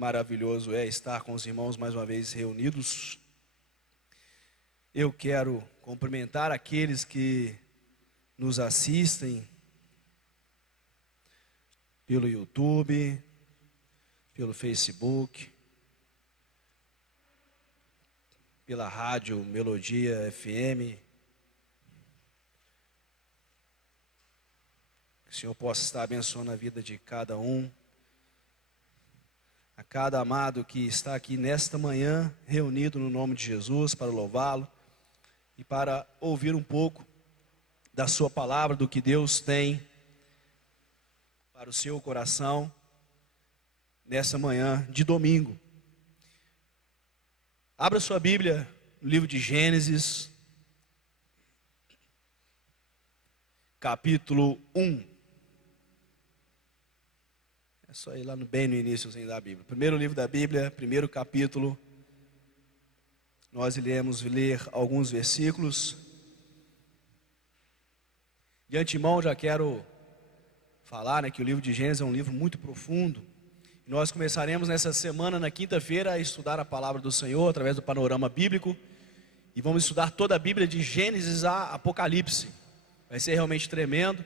maravilhoso é estar com os irmãos mais uma vez reunidos. Eu quero cumprimentar aqueles que nos assistem pelo YouTube, pelo Facebook, pela rádio Melodia FM. Que o Senhor possa estar abençoando a vida de cada um. A cada amado que está aqui nesta manhã, reunido no nome de Jesus, para louvá-lo e para ouvir um pouco da sua palavra, do que Deus tem para o seu coração nessa manhã de domingo. Abra sua Bíblia no livro de Gênesis, capítulo 1. É só ir lá bem no início da Bíblia. Primeiro livro da Bíblia, primeiro capítulo. Nós iremos ler alguns versículos. De antemão já quero falar, que o livro de Gênesis é um livro muito profundo. Nós começaremos nessa semana, na quinta-feira, a estudar a palavra do Senhor através do panorama bíblico. E vamos estudar toda a Bíblia de Gênesis a Apocalipse. Vai ser realmente tremendo.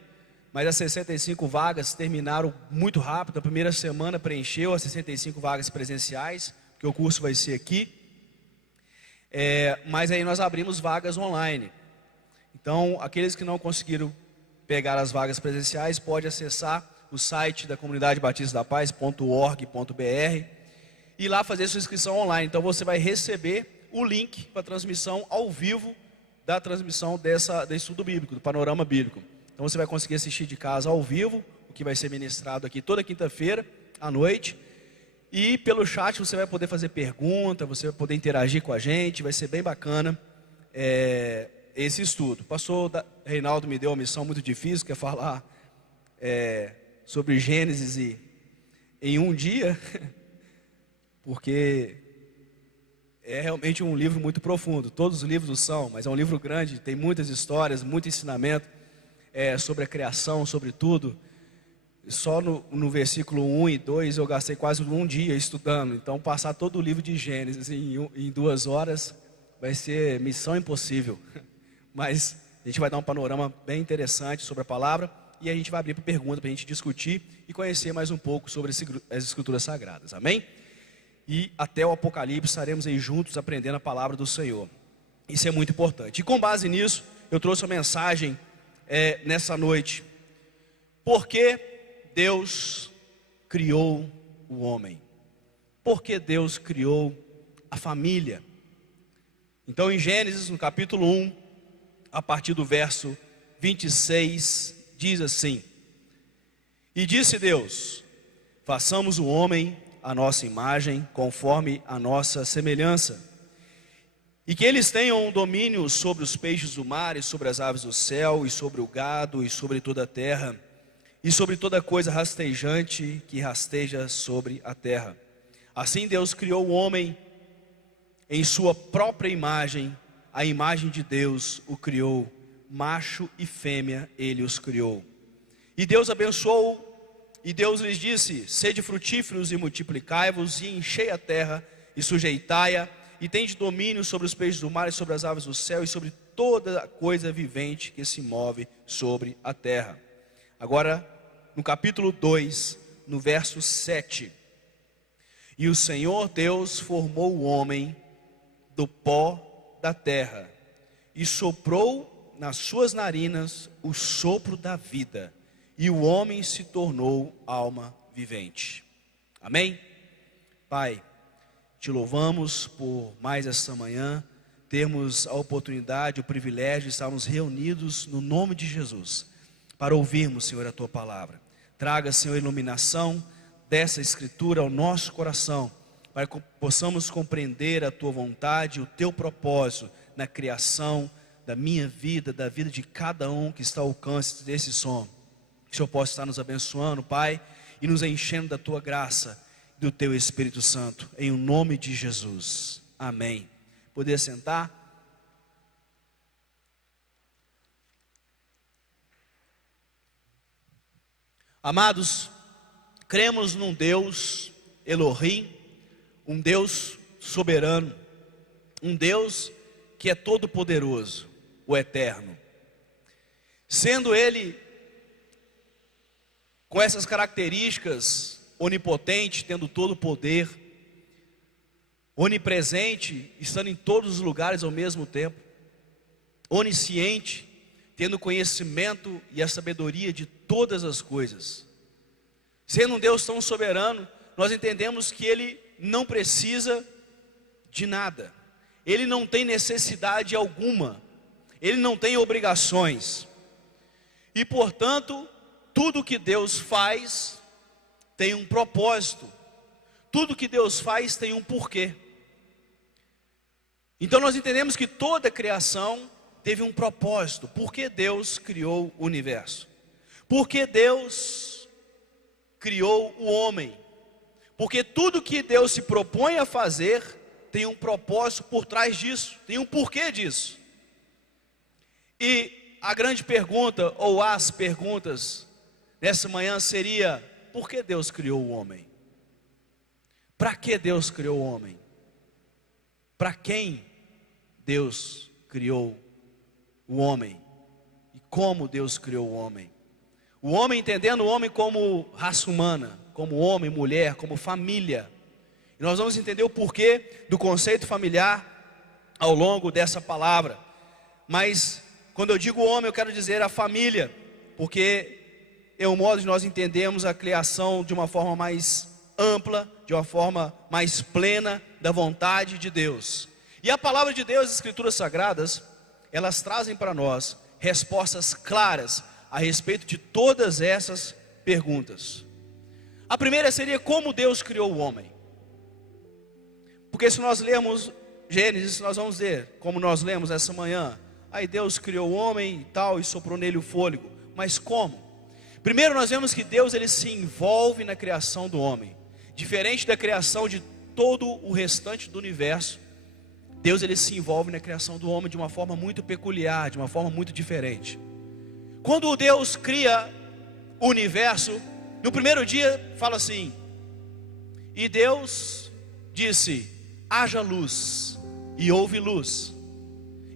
Mas as 65 vagas terminaram muito rápido. A primeira semana preencheu as 65 vagas presenciais, porque o curso vai ser aqui. Mas aí nós abrimos vagas online. Então, aqueles que não conseguiram pegar as vagas presenciais, pode acessar o site da Comunidade Batista da Paz.org.br e lá fazer sua inscrição online. Então, você vai receber o link para a transmissão ao vivo da transmissão desse estudo bíblico, do panorama bíblico. Então você vai conseguir assistir de casa ao vivo, o que vai ser ministrado aqui toda quinta-feira à noite. E pelo chat você vai poder fazer pergunta, você vai poder interagir com a gente, vai ser bem bacana esse estudo. O pastor Reinaldo me deu uma missão muito difícil, que é falar sobre Gênesis em um dia, porque é realmente um livro muito profundo. Todos os livros são, mas é um livro grande, tem muitas histórias, muito ensinamento. Sobre a criação, sobre tudo. Só no versículo 1 e 2 eu gastei quase um dia estudando. Então passar todo o livro de Gênesis em 2 horas vai ser missão impossível. Mas a gente vai dar um panorama bem interessante sobre a palavra. E a gente vai abrir para pergunta, para a gente discutir e conhecer mais um pouco sobre as Escrituras Sagradas. Amém? E até o Apocalipse estaremos aí juntos aprendendo a palavra do Senhor. Isso é muito importante. E com base nisso, eu trouxe uma mensagem nessa noite. Por que Deus criou o homem? Por que Deus criou a família? Então em Gênesis, no capítulo 1, a partir do verso 26, diz assim: E disse Deus: façamos o homem à nossa imagem, conforme a nossa semelhança, e que eles tenham um domínio sobre os peixes do mar, e sobre as aves do céu, e sobre o gado, e sobre toda a terra, e sobre toda coisa rastejante que rasteja sobre a terra. Assim Deus criou o homem em sua própria imagem, a imagem de Deus o criou, macho e fêmea ele os criou. E Deus abençoou, e Deus lhes disse: sede frutíferos e multiplicai-vos, e enchei a terra, e sujeitai-a, e tende domínio sobre os peixes do mar, e sobre as aves do céu, e sobre toda coisa vivente que se move sobre a terra. Agora, no capítulo 2, no verso 7. E o Senhor Deus formou o homem do pó da terra, e soprou nas suas narinas o sopro da vida, e o homem se tornou alma vivente. Amém? Pai, te louvamos por mais esta manhã, termos a oportunidade, o privilégio de estarmos reunidos no nome de Jesus, para ouvirmos, Senhor, a Tua palavra. Traga, Senhor, iluminação dessa Escritura ao nosso coração, para que possamos compreender a Tua vontade, o Teu propósito na criação da minha vida, da vida de cada um que está ao alcance desse som. Que o Senhor possa estar nos abençoando, Pai, e nos enchendo da Tua graça, do Teu Espírito Santo, em o nome de Jesus, amém. Poder sentar? Amados, cremos num Deus, Elohim, um Deus soberano, um Deus que é todo poderoso, o eterno. Sendo Ele com essas características, onipotente, tendo todo o poder, onipresente, estando em todos os lugares ao mesmo tempo, onisciente, tendo conhecimento e a sabedoria de todas as coisas. Sendo um Deus tão soberano, nós entendemos que Ele não precisa de nada, Ele não tem necessidade alguma, Ele não tem obrigações, e portanto, tudo que Deus faz tem um propósito, tudo que Deus faz tem um porquê. Então nós entendemos que toda a criação teve um propósito. Por que Deus criou o universo? Por que Deus criou o homem? Porque tudo que Deus se propõe a fazer tem um propósito por trás disso, tem um porquê disso. E a grande pergunta, ou as perguntas nessa manhã seria: por que Deus criou o homem? Para que Deus criou o homem? Para quem Deus criou o homem? E como Deus criou o homem? O homem, entendendo o homem como raça humana, como homem, mulher, como família. E nós vamos entender o porquê do conceito familiar ao longo dessa palavra. Mas quando eu digo homem, eu quero dizer a família, porque é o modo de nós entendermos a criação de uma forma mais ampla, de uma forma mais plena da vontade de Deus. E a palavra de Deus, as Escrituras Sagradas, elas trazem para nós respostas claras a respeito de todas essas perguntas. A primeira seria: como Deus criou o homem? Porque se nós lermos Gênesis, nós vamos ver, como nós lemos essa manhã, aí Deus criou o homem e tal, e soprou nele o fôlego. Mas como? Primeiro nós vemos que Deus, ele se envolve na criação do homem. Diferente da criação de todo o restante do universo, Deus, ele se envolve na criação do homem de uma forma muito peculiar, de uma forma muito diferente. Quando Deus cria o universo, no primeiro dia fala assim: e Deus disse: haja luz, e houve luz.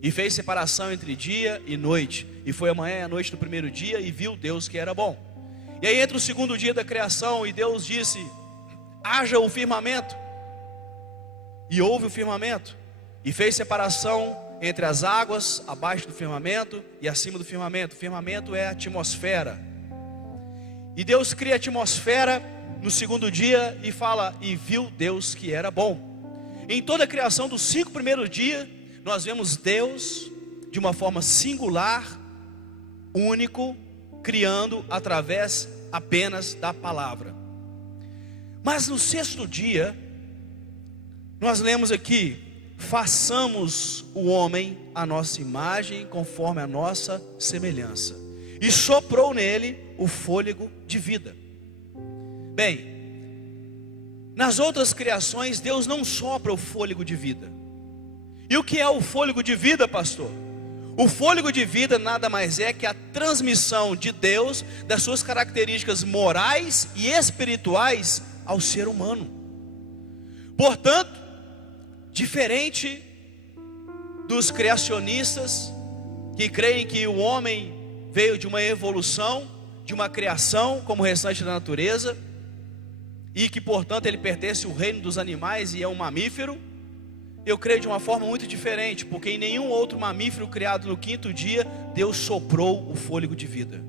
E fez separação entre dia e noite. E foi a manhã e a noite do primeiro dia, e viu Deus que era bom. E aí entra o segundo dia da criação, e Deus disse: haja o firmamento. E houve o firmamento. E fez separação entre as águas, abaixo do firmamento e acima do firmamento. O firmamento é a atmosfera. E Deus cria a atmosfera no segundo dia e fala: e viu Deus que era bom. Em toda a criação dos 5 primeiros dias, nós vemos Deus de uma forma singular, único, criando através apenas da palavra. Mas no 6º dia, nós lemos aqui: façamos o homem à nossa imagem, conforme a nossa semelhança. E soprou nele o fôlego de vida. Bem, nas outras criações, Deus não sopra o fôlego de vida. E o que é o fôlego de vida, pastor? O fôlego de vida nada mais é que a transmissão de Deus das suas características morais e espirituais ao ser humano. Portanto, diferente dos criacionistas que creem que o homem veio de uma evolução, de uma criação como o restante da natureza, e que portanto ele pertence ao reino dos animais e é um mamífero, eu creio de uma forma muito diferente, porque em nenhum outro mamífero criado no 5º dia, Deus soprou o fôlego de vida.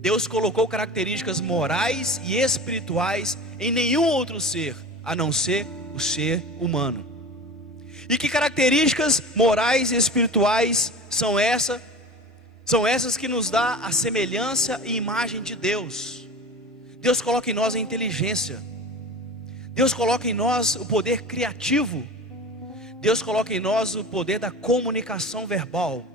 Deus colocou características morais e espirituais em nenhum outro ser, a não ser o ser humano. E que características morais e espirituais são essas? São essas que nos dá a semelhança e imagem de Deus. Deus coloca em nós a inteligência. Deus coloca em nós o poder criativo. Deus coloca em nós o poder da comunicação verbal.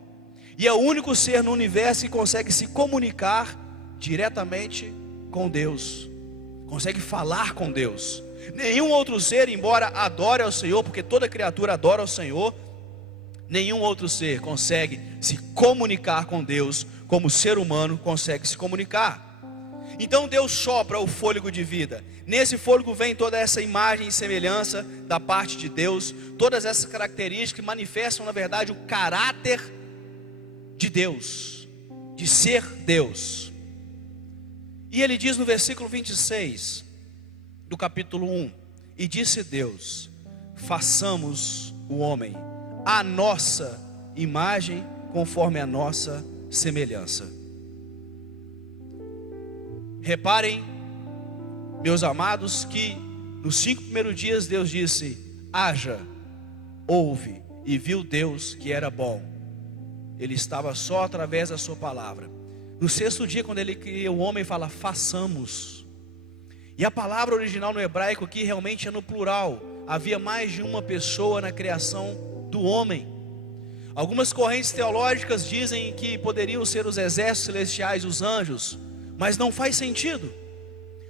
E é o único ser no universo que consegue se comunicar diretamente com Deus. Consegue falar com Deus. Nenhum outro ser, embora adore ao Senhor, porque toda criatura adora ao Senhor, nenhum outro ser consegue se comunicar com Deus como o ser humano consegue se comunicar. Então Deus sopra o fôlego de vida. Nesse fôlego vem toda essa imagem e semelhança da parte de Deus, todas essas características que manifestam na verdade o caráter de Deus, de ser Deus. E ele diz no versículo 26 do capítulo 1: e disse Deus: façamos o homem à nossa imagem, conforme a nossa semelhança. Reparem, meus amados, que nos 5 primeiros dias Deus disse: haja, ouve, e viu Deus que era bom. Ele estava só através da sua palavra. No 6º dia, quando ele cria o homem, fala: façamos. E a palavra original no hebraico aqui realmente é no plural. Havia mais de uma pessoa na criação do homem. Algumas correntes teológicas dizem que poderiam ser os exércitos celestiais, os anjos, mas não faz sentido,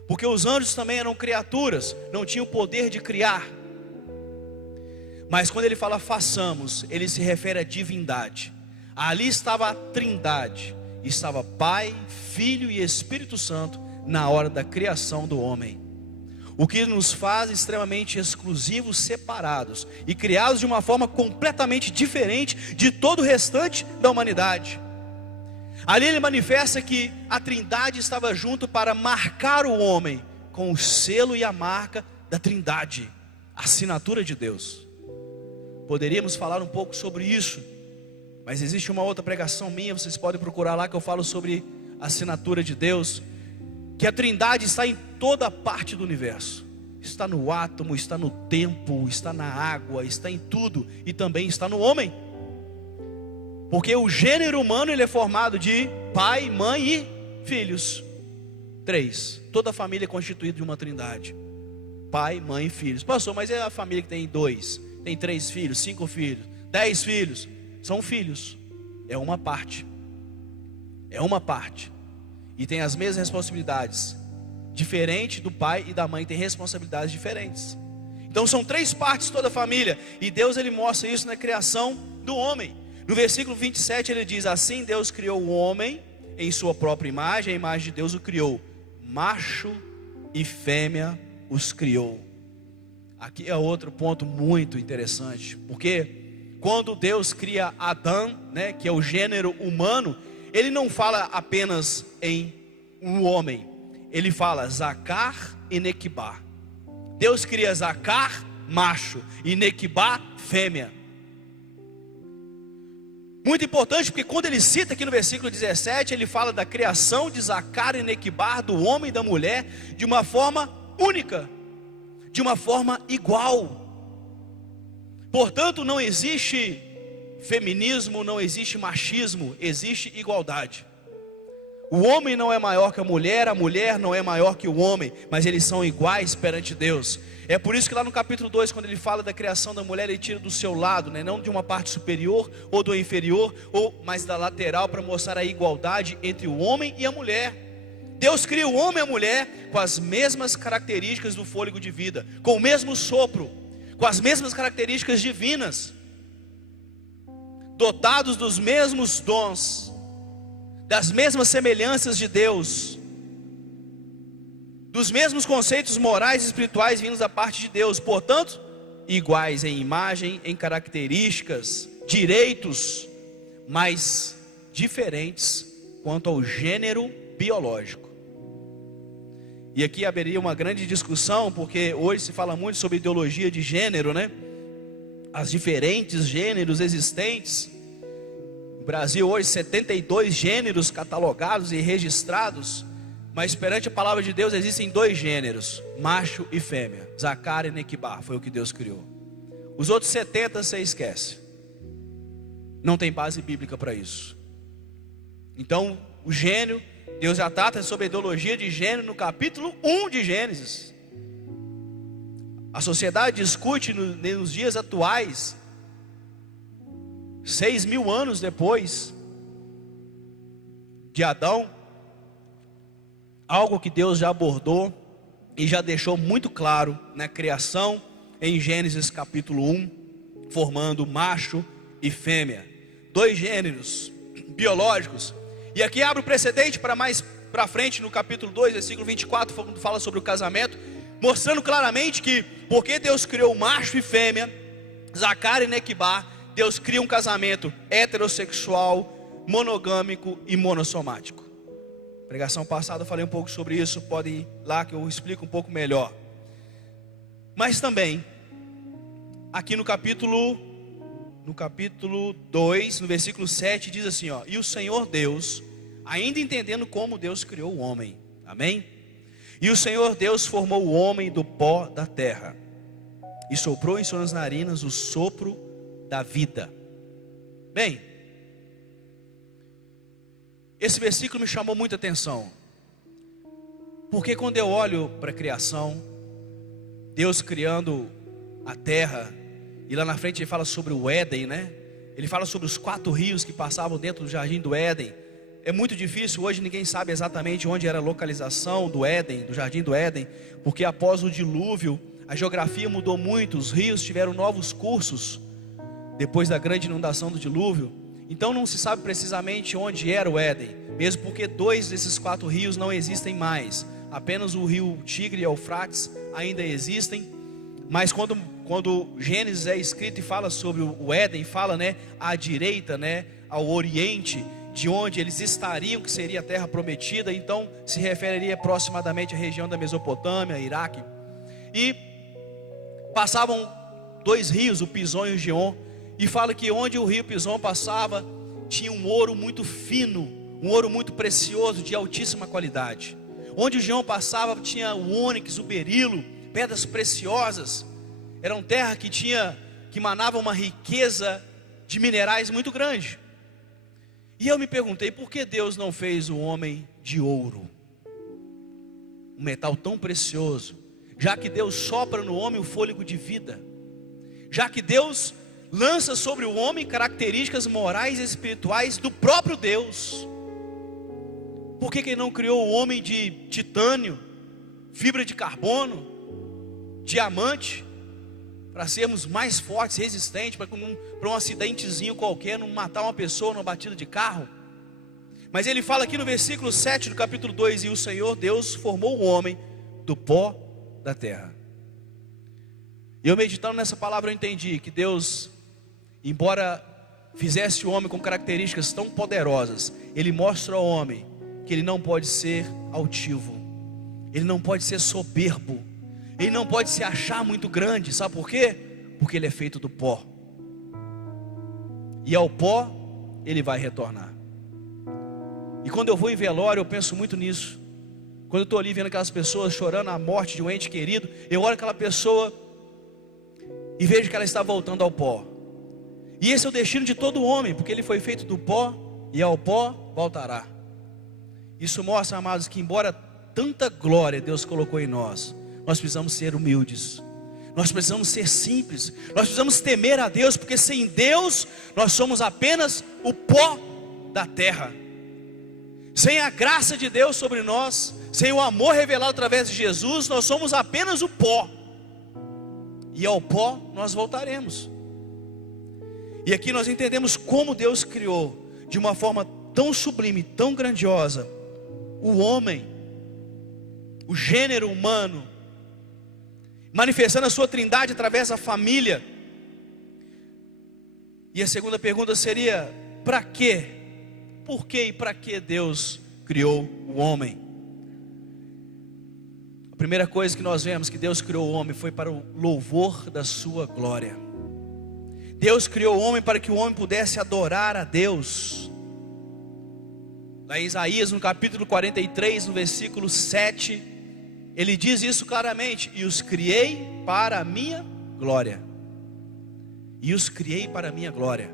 porque os anjos também eram criaturas, não tinham o poder de criar. Mas quando ele fala façamos, ele se refere à divindade. Ali estava a trindade, estava Pai, Filho e Espírito Santo na hora da criação do homem, o que nos faz extremamente exclusivos, separados e criados de uma forma completamente diferente de todo o restante da humanidade. Ali ele manifesta que a trindade estava junto para marcar o homem com o selo e a marca da trindade, a assinatura de Deus. Poderíamos falar um pouco sobre isso, mas existe uma outra pregação minha, vocês podem procurar lá, que eu falo sobre a assinatura de Deus, que a trindade está em toda parte do universo. Está no átomo, está no tempo, está na água, está em tudo, e também está no homem. Porque o gênero humano ele é formado de pai, mãe e filhos. 3. Toda a família é constituída de uma trindade: pai, mãe e filhos. Pastor, mas é a família que tem 2, tem 3 filhos, 5 filhos, 10 filhos? São filhos, é uma parte. É uma parte. E tem as mesmas responsabilidades. Diferente do pai e da mãe, tem responsabilidades diferentes. Então são 3 partes toda a família. E Deus ele mostra isso na criação do homem. No versículo 27 ele diz: assim Deus criou o homem em sua própria imagem, a imagem de Deus o criou, macho e fêmea os criou. Aqui é outro ponto muito interessante, porque quando Deus cria Adão, né, que é o gênero humano, ele não fala apenas em um homem, ele fala Zacar e Nequibá. Deus cria Zacar, macho, e Nequibá, fêmea. Muito importante, porque quando ele cita aqui no versículo 17, ele fala da criação de Zacar e Nequibá, do homem e da mulher, de uma forma única, de uma forma igual. Portanto, não existe feminismo, não existe machismo, existe igualdade. O homem não é maior que a mulher não é maior que o homem, mas eles são iguais perante Deus. É por isso que lá no capítulo 2, quando ele fala da criação da mulher, ele tira do seu lado, né? Não de uma parte superior ou do inferior, mas da lateral, para mostrar a igualdade entre o homem e a mulher. Deus cria o homem e a mulher com as mesmas características do fôlego de vida, com o mesmo sopro, com as mesmas características divinas, dotados dos mesmos dons, das mesmas semelhanças de Deus, dos mesmos conceitos morais e espirituais vindos da parte de Deus. Portanto, iguais em imagem, em características, direitos, mas diferentes quanto ao gênero biológico. E aqui haveria uma grande discussão, porque hoje se fala muito sobre ideologia de gênero, né? As diferentes gêneros existentes. No Brasil hoje 72 gêneros catalogados e registrados, mas perante a palavra de Deus existem 2 gêneros, macho e fêmea, Zacar e Nequibá, foi o que Deus criou. Os outros 70 você esquece, não tem base bíblica para isso. Então o gênero, Deus já trata sobre a ideologia de gênero no capítulo 1 de Gênesis. A sociedade discute nos dias atuais, 6.000 anos depois de Adão, algo que Deus já abordou e já deixou muito claro na criação em Gênesis capítulo 1, formando macho e fêmea, 2 gêneros biológicos. E aqui abre o precedente para mais para frente, no capítulo 2, versículo 24, fala sobre o casamento, mostrando claramente que, porque Deus criou macho e fêmea, Zacar e Nequibá, Deus cria um casamento heterossexual, monogâmico e monossomático. Pregação passada eu falei um pouco sobre isso, pode ir lá que eu explico um pouco melhor. Mas também, aqui no capítulo 2, no versículo 7, diz assim, ó: e o Senhor Deus, ainda entendendo como Deus criou o homem, amém? E o Senhor Deus formou o homem do pó da terra, e soprou em suas narinas o sopro da vida. Bem, esse versículo me chamou muita atenção, porque quando eu olho para a criação, Deus criando a terra, e lá na frente ele fala sobre o Éden, né? Ele fala sobre os 4 rios que passavam dentro do jardim do Éden. É muito difícil, hoje ninguém sabe exatamente onde era a localização do Éden, do jardim do Éden, porque após o dilúvio, a geografia mudou muito, os rios tiveram novos cursos, depois da grande inundação do dilúvio. Então não se sabe precisamente onde era o Éden, mesmo porque 2 desses 4 rios não existem mais, apenas o rio Tigre e Eufrates ainda existem. Mas quando Gênesis é escrito e fala sobre o Éden, fala, né, à direita, né, ao oriente, de onde eles estariam, que seria a terra prometida, então se referiria aproximadamente à região da Mesopotâmia, Iraque. E passavam 2 rios, o Pison e o Gion, e fala que onde o rio Pison passava, tinha um ouro muito fino, um ouro muito precioso, de altíssima qualidade. Onde o Gion passava, tinha o ônix, o berilo, pedras preciosas. Era uma terra que manava uma riqueza de minerais muito grande. E eu me perguntei, por que Deus não fez o homem de ouro? Um metal tão precioso, já que Deus sopra no homem o fôlego de vida, já que Deus lança sobre o homem características morais e espirituais do próprio Deus. Por que Ele não criou o homem de titânio, fibra de carbono, diamante, para sermos mais fortes, resistentes, para um acidentezinho qualquer não matar uma pessoa numa batida de carro? Mas ele fala aqui no versículo 7 do capítulo 2: e o Senhor Deus formou o homem do pó da terra. E eu meditando nessa palavra, eu entendi que Deus, embora fizesse o homem com características tão poderosas, Ele mostra ao homem que ele não pode ser altivo, ele não pode ser soberbo, ele não pode se achar muito grande. Sabe por quê? Porque ele é feito do pó, e ao pó ele vai retornar. E quando eu vou em velório, eu penso muito nisso. Quando eu estou ali vendo aquelas pessoas chorando a morte de um ente querido, eu olho aquela pessoa e vejo que ela está voltando ao pó. E esse é o destino de todo homem, porque ele foi feito do pó, e ao pó voltará. Isso mostra, amados, que embora tanta glória Deus colocou em nós, nós precisamos ser humildes, nós precisamos ser simples, nós precisamos temer a Deus, porque sem Deus nós somos apenas o pó da terra. Sem a graça de Deus sobre nós, sem o amor revelado através de Jesus, nós somos apenas o pó, e ao pó nós voltaremos. E aqui nós entendemos como Deus criou de uma forma tão sublime, tão grandiosa, o homem, o gênero humano, manifestando a sua trindade através da família. E a segunda pergunta seria: para quê? Por que e para que Deus criou o homem? A primeira coisa que nós vemos que Deus criou o homem foi para o louvor da sua glória. Deus criou o homem para que o homem pudesse adorar a Deus. Lá em Isaías, no capítulo 43, no versículo 7, ele diz isso claramente: e os criei para a minha glória. E os criei para a minha glória.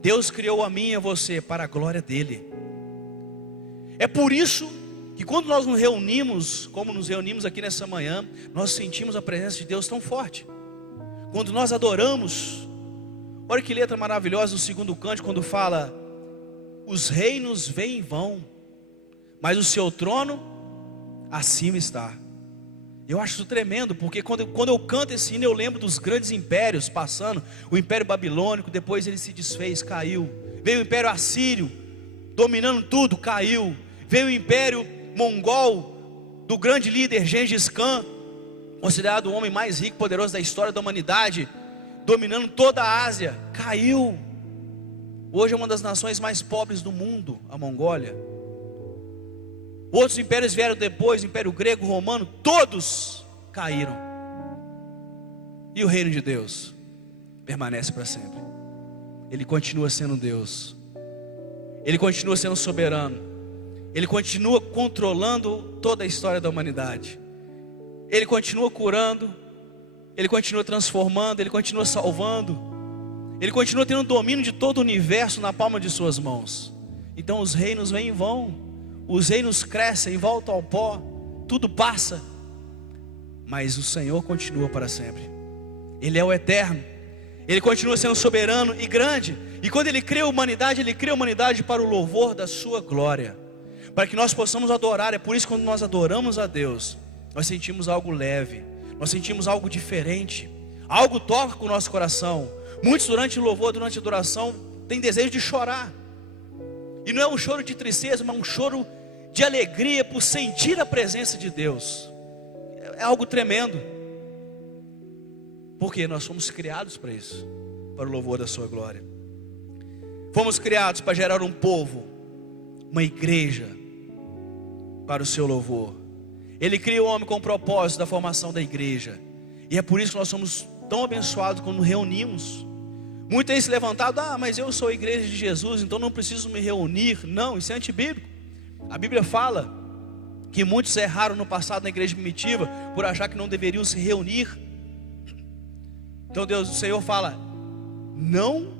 Deus criou a mim e a você para a glória dele. É por isso que quando nós nos reunimos, como nos reunimos aqui nessa manhã, nós sentimos a presença de Deus tão forte. Quando nós adoramos, olha que letra maravilhosa no segundo cântico, quando fala: os reinos vêm e vão, mas o seu trono acima está. Eu acho isso tremendo, porque quando eu canto esse hino, eu lembro dos grandes impérios passando. O Império Babilônico, depois ele se desfez, caiu. Veio o Império Assírio, dominando tudo, caiu. Veio o Império mongol do grande líder Gengis Khan, considerado o homem mais rico e poderoso da história da humanidade, dominando toda a Ásia, caiu. Hoje é uma das nações mais pobres do mundo, a Mongólia. Outros impérios vieram depois, o Império Grego, Romano, todos caíram. E o reino de Deus permanece para sempre. Ele continua sendo Deus. Ele continua sendo soberano. Ele continua controlando toda a história da humanidade. Ele continua curando. Ele continua transformando. Ele continua salvando. Ele continua tendo domínio de todo o universo na palma de suas mãos. Então os reinos vêm e vão. Os reinos crescem e voltam ao pó. Tudo passa. Mas o Senhor continua para sempre. Ele é o eterno. Ele continua sendo soberano e grande. E quando Ele cria a humanidade, Ele cria a humanidade para o louvor da sua glória, para que nós possamos adorar. É por isso que quando nós adoramos a Deus, nós sentimos algo leve, nós sentimos algo diferente. Algo toca com o nosso coração. Muitos durante o louvor, durante a adoração, têm desejo de chorar. E não é um choro de tristeza, mas um choro de alegria por sentir a presença de Deus. É algo tremendo. Porque nós fomos criados para isso, para o louvor da sua glória. Fomos criados para gerar um povo, uma igreja, para o seu louvor. Ele cria o homem com o propósito da formação da igreja. E é por isso que nós somos tão abençoados quando reunimos. Muitos têm se levantado: mas eu sou a igreja de Jesus, então não preciso me reunir. Não, isso é antibíblico. A Bíblia fala que muitos erraram no passado na igreja primitiva por achar que não deveriam se reunir. Então o Senhor fala: não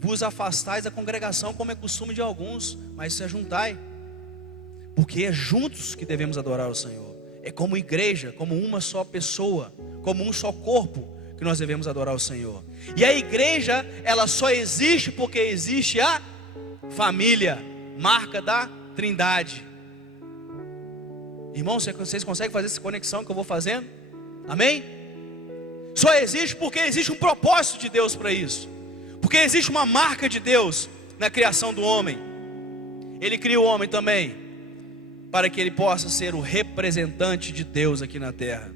vos afastais da congregação como é costume de alguns, mas se ajuntai, porque é juntos que devemos adorar o Senhor. É como igreja, como uma só pessoa, como um só corpo, que nós devemos adorar o Senhor. E a igreja, ela só existe porque existe a família, marca da Trindade. Irmãos, vocês conseguem fazer essa conexão que eu vou fazendo? Amém? Só existe porque existe um propósito de Deus para isso. Porque existe uma marca de Deus na criação do homem. Ele cria o homem também para que ele possa ser o representante de Deus aqui na terra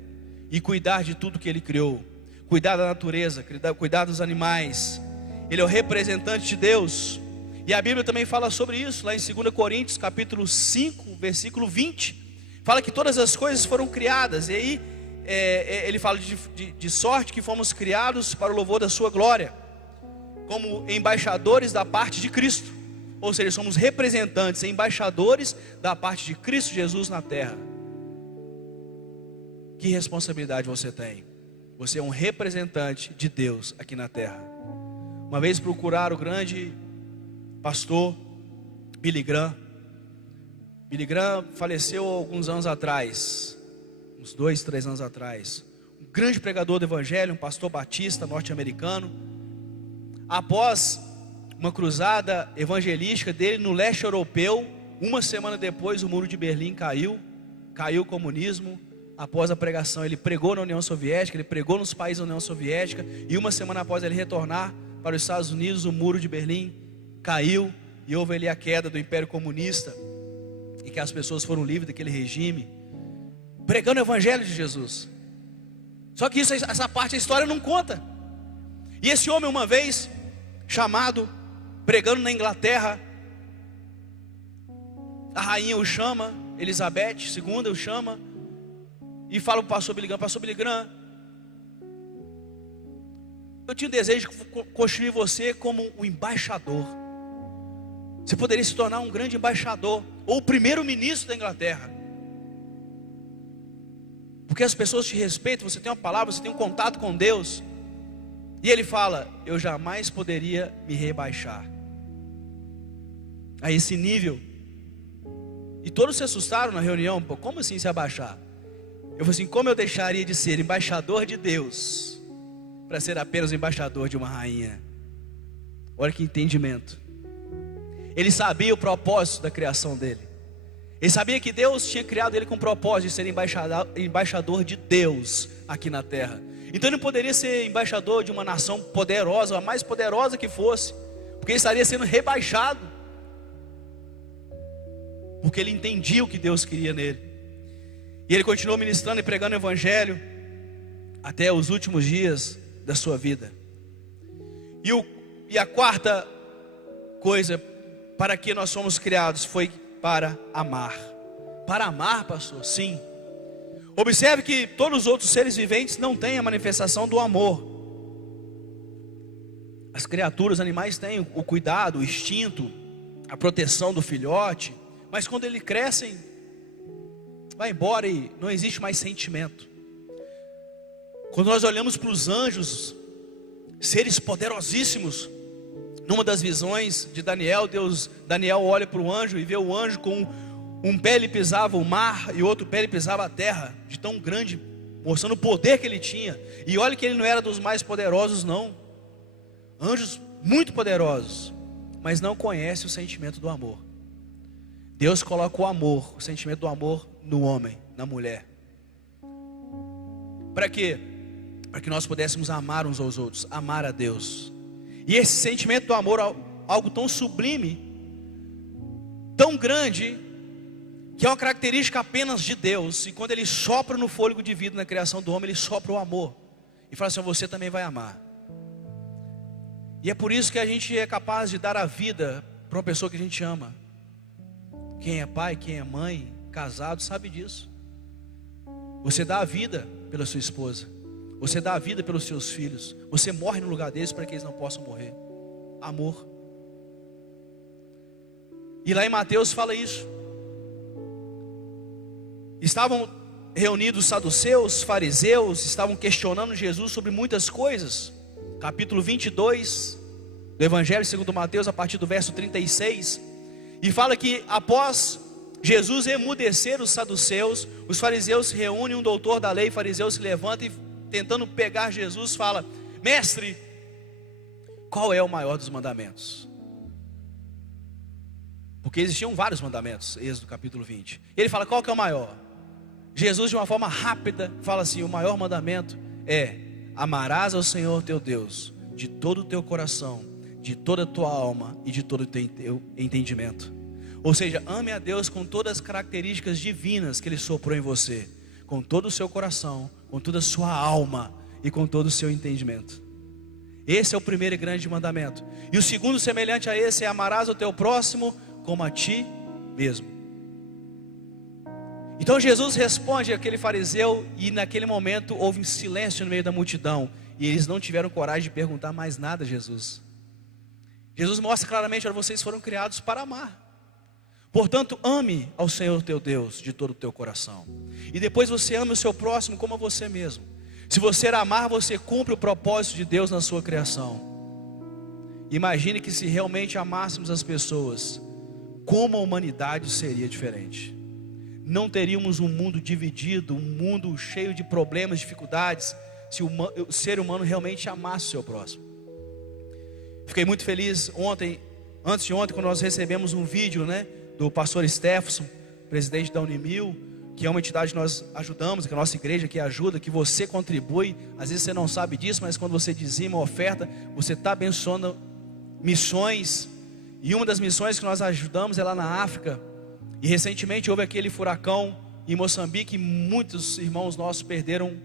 e cuidar de tudo que Ele criou. Cuidar da natureza, cuidar dos animais. Ele é o representante de Deus. E a Bíblia também fala sobre isso, lá em 2 Coríntios capítulo 5, versículo 20. Fala que todas as coisas foram criadas. E aí ele fala de sorte que fomos criados para o louvor da sua glória, como embaixadores da parte de Cristo. Ou seja, somos representantes, embaixadores da parte de Cristo Jesus na terra. Que responsabilidade você tem? Você é um representante de Deus aqui na terra. Uma vez procuraram o grande pastor Billy Graham. Billy Graham faleceu alguns anos atrás, uns 2, 3 anos atrás. Um grande pregador do evangelho, um pastor batista norte-americano. Após uma cruzada evangelística dele no leste europeu, uma semana depois o muro de Berlim caiu o comunismo. Após a pregação, ele pregou na União Soviética, ele pregou nos países da União Soviética, e uma semana após ele retornar para os Estados Unidos, o muro de Berlim caiu, e houve ali a queda do Império Comunista, e que as pessoas foram livres daquele regime, pregando o Evangelho de Jesus. Só que essa parte da história não conta. E esse homem, uma vez chamado, pregando na Inglaterra, a rainha o chama, Elizabeth II o chama, e fala para o pastor Billy Graham: pastor Billy Graham, eu tinha o desejo de construir você como um embaixador. Você poderia se tornar um grande embaixador, ou o primeiro-ministro da Inglaterra, porque as pessoas te respeitam, você tem uma palavra, você tem um contato com Deus. E ele fala: eu jamais poderia me rebaixar a esse nível. E todos se assustaram na reunião: pô, como assim se abaixar? Eu falei assim: como eu deixaria de ser embaixador de Deus para ser apenas embaixador de uma rainha? Olha que entendimento. Ele sabia o propósito da criação dele. Ele sabia que Deus tinha criado ele com o propósito de ser embaixador de Deus aqui na terra. Então ele não poderia ser embaixador de uma nação poderosa, a mais poderosa que fosse, porque ele estaria sendo rebaixado. porque ele entendia o que Deus queria nele. E ele continuou ministrando e pregando o evangelho até os últimos dias da sua vida. E a quarta coisa para que nós fomos criados foi para amar. Para amar, pastor? Sim. Observe que todos os outros seres viventes não têm a manifestação do amor. As criaturas, os animais têm o cuidado, o instinto, a proteção do filhote, mas quando eles crescem, vai embora e não existe mais sentimento. Quando nós olhamos para os anjos, seres poderosíssimos, numa das visões de Daniel, Daniel olha para o anjo e vê o anjo com um pé ele pisava o mar e outro pé ele pisava a terra, de tão grande, mostrando o poder que ele tinha. E olha que ele não era dos mais poderosos não, anjos muito poderosos, mas não conhece o sentimento do amor. Deus coloca o amor, o sentimento do amor no homem, na mulher. Para quê? Para que nós pudéssemos amar uns aos outros, amar a Deus. E esse sentimento do amor, algo tão sublime, tão grande, que é uma característica apenas de Deus. E quando Ele sopra no fôlego de vida na criação do homem, Ele sopra o amor e fala assim: você também vai amar. E é por isso que a gente é capaz de dar a vida para uma pessoa que a gente ama. Quem é pai, quem é mãe, casado, sabe disso. Você dá a vida pela sua esposa, você dá a vida pelos seus filhos, você morre no lugar deles para que eles não possam morrer. Amor. E lá em Mateus fala isso. Estavam reunidos saduceus, fariseus, estavam questionando Jesus sobre muitas coisas. Capítulo 22 do Evangelho segundo Mateus, a partir do verso 36, e fala que após Jesus emudecer os saduceus, os fariseus se reúnem, um doutor da lei fariseu se levanta e, tentando pegar Jesus, fala: mestre, qual é o maior dos mandamentos? Porque existiam vários mandamentos, Êxodo capítulo 20. Ele fala: qual que é o maior? Jesus, de uma forma rápida, fala assim: o maior mandamento é: amarás ao Senhor teu Deus de todo o teu coração, de toda a tua alma e de todo o teu entendimento. Ou seja, ame a Deus com todas as características divinas que Ele soprou em você, com todo o seu coração, com toda a sua alma e com todo o seu entendimento. Esse é o primeiro e grande mandamento. E o segundo, semelhante a esse, é: amarás o teu próximo como a ti mesmo. Então Jesus responde àquele fariseu, e naquele momento houve um silêncio no meio da multidão, e eles não tiveram coragem de perguntar mais nada a Jesus. Jesus mostra claramente: olha, vocês foram criados para amar. Portanto, ame ao Senhor teu Deus de todo o teu coração, e depois você ame o seu próximo como a você mesmo. Se você amar, você cumpre o propósito de Deus na sua criação. Imagine que se realmente amássemos as pessoas, como a humanidade seria diferente. Não teríamos um mundo dividido, um mundo cheio de problemas, dificuldades, se o ser humano realmente amasse o seu próximo. Fiquei muito feliz antes de ontem, quando nós recebemos um vídeo, do pastor Stefson, presidente da Unimil, que é uma entidade que nós ajudamos, que a nossa igreja aqui ajuda, que você contribui. Às vezes você não sabe disso, mas quando você dizima uma oferta, você está abençoando missões. E uma das missões que nós ajudamos é lá na África. E recentemente houve aquele furacão em Moçambique, e muitos irmãos nossos perderam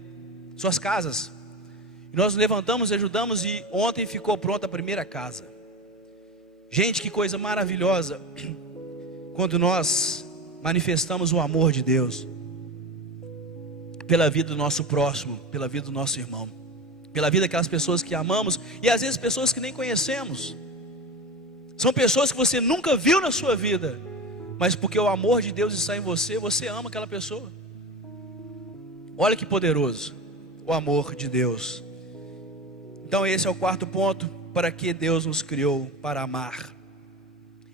suas casas. E nós levantamos e ajudamos, e ontem ficou pronta a primeira casa. Gente, que coisa maravilhosa quando nós manifestamos o amor de Deus pela vida do nosso próximo, pela vida do nosso irmão, pela vida daquelas pessoas que amamos, e às vezes pessoas que nem conhecemos. São pessoas que você nunca viu na sua vida, mas porque o amor de Deus está em você, você ama aquela pessoa. Olha que poderoso o amor de Deus. Então esse é o quarto ponto: para que Deus nos criou? Para amar.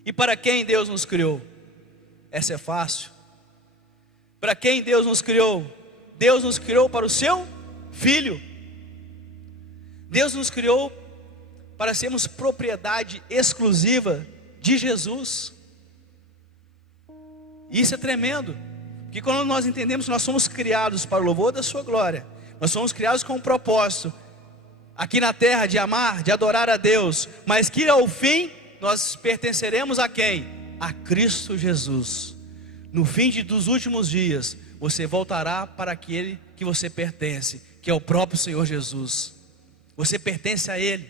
E para quem Deus nos criou? Essa é fácil. Para quem Deus nos criou? Deus nos criou para o seu Filho. Deus nos criou para sermos propriedade exclusiva de Jesus. Isso é tremendo, porque quando nós entendemos que nós somos criados para o louvor da sua glória, nós somos criados com um propósito aqui na terra de amar, de adorar a Deus, mas que ao fim nós pertenceremos a quem? A Cristo Jesus. no fim dos últimos dias, você voltará para aquele que você pertence, que é o próprio Senhor Jesus. Você pertence a Ele.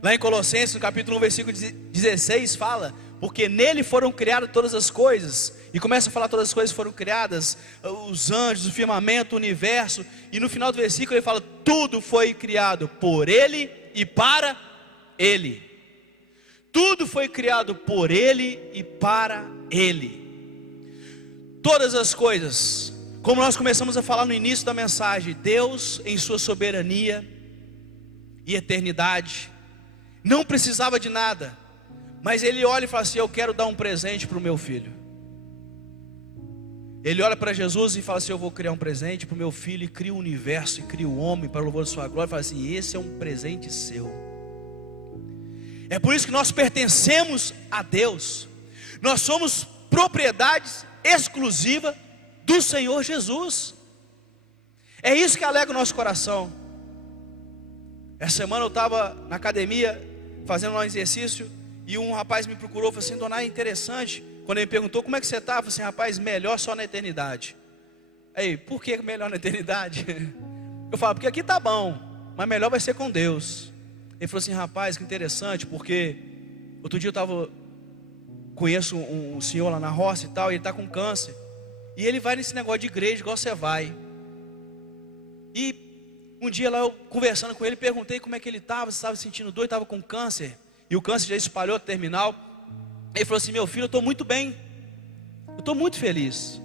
Lá em Colossenses, no capítulo 1, versículo 16, fala: porque nele foram criadas todas as coisas. E começa a falar todas as coisas foram criadas, os anjos, o firmamento, o universo. E no final do versículo ele fala: tudo foi criado por Ele e para Ele. Tudo foi criado por Ele e para Ele. Todas as coisas, como nós começamos a falar no início da mensagem, Deus em sua soberania e eternidade não precisava de nada, mas Ele olha e fala assim: eu quero dar um presente para o meu filho. Ele olha para Jesus e fala assim: eu vou criar um presente para o meu filho. E cria o universo, e cria o homem para o louvor de sua glória. E fala assim: esse é um presente seu. É por isso que nós pertencemos a Deus. Nós somos propriedades exclusiva do Senhor Jesus. É isso que alegra o nosso coração. Essa semana eu estava na academia fazendo um exercício, e um rapaz me procurou e falou assim: Dona, é interessante. Quando ele me perguntou como é que você está, eu falei assim: rapaz, melhor só na eternidade. Aí, por que melhor na eternidade? Eu falo: porque aqui tá bom, mas melhor vai ser com Deus. Ele falou assim: rapaz, que interessante, porque outro dia conheço um senhor lá na roça e tal, e ele está com câncer, e ele vai nesse negócio de igreja igual você vai. E um dia lá eu conversando com ele, perguntei como é que ele estava, se estava se sentindo doido, estava com câncer, e o câncer já espalhou terminal. Ele falou assim: meu filho, eu estou muito bem, eu estou muito feliz.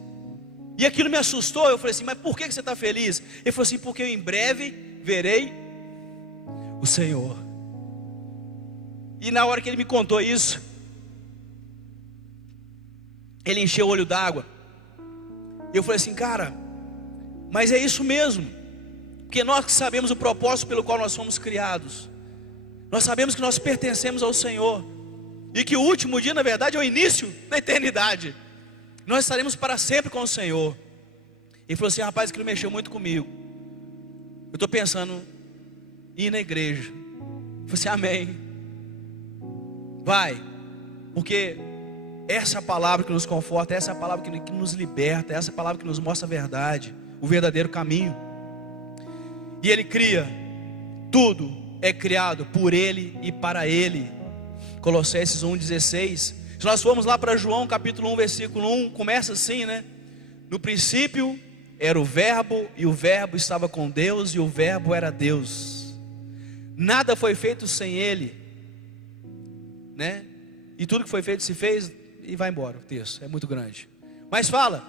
E aquilo me assustou. Eu falei assim: mas por que você está feliz? Ele falou assim: porque eu em breve verei o Senhor. E na hora que ele me contou isso, ele encheu o olho d'água. E eu falei assim: cara, mas é isso mesmo, porque nós que sabemos o propósito pelo qual nós fomos criados, nós sabemos que nós pertencemos ao Senhor, e que o último dia na verdade é o início da eternidade. Nós estaremos para sempre com o Senhor. Ele falou assim: rapaz, aquilo mexeu muito comigo. Eu estou pensando em ir na igreja. Eu falei assim: amém. Vai, porque essa é a palavra que nos conforta, essa é a palavra que nos liberta, essa é a palavra que nos mostra a verdade, o verdadeiro caminho. E Ele cria, tudo é criado por Ele e para Ele. Colossenses 1,16. Se nós formos lá para João capítulo 1, versículo 1, começa assim, né? No princípio era o verbo, e o verbo estava com Deus, e o verbo era Deus. Nada foi feito sem Ele, né? E tudo que foi feito se fez. E vai embora o texto, é muito grande. Mas fala: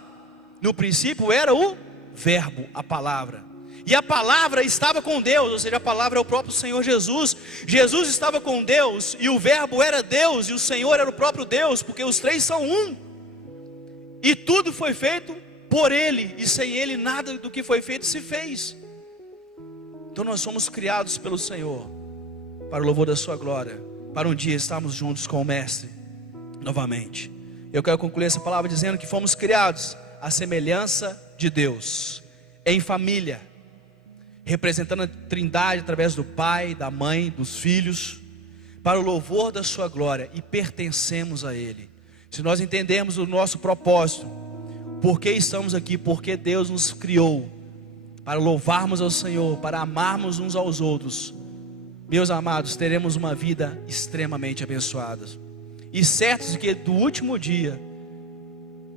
no princípio era o verbo, a palavra, e a palavra estava com Deus, ou seja, a palavra é o próprio Senhor Jesus. Jesus estava com Deus, e o verbo era Deus, e o Senhor era o próprio Deus, porque os três são um. E tudo foi feito por Ele, e sem Ele nada do que foi feito se fez. Então nós somos criados pelo Senhor, para o louvor da sua glória, para um dia estarmos juntos com o Mestre novamente. Eu quero concluir essa palavra dizendo que fomos criados à semelhança de Deus, em família, representando a Trindade através do Pai, da Mãe, dos filhos, para o louvor da sua glória, e pertencemos a Ele. Se nós entendermos o nosso propósito, por que estamos aqui, porque Deus nos criou, para louvarmos ao Senhor, para amarmos uns aos outros, meus amados, teremos uma vida extremamente abençoada, e certos de que do último dia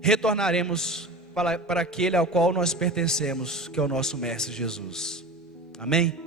retornaremos para aquele ao qual nós pertencemos, que é o nosso Mestre Jesus. Amém?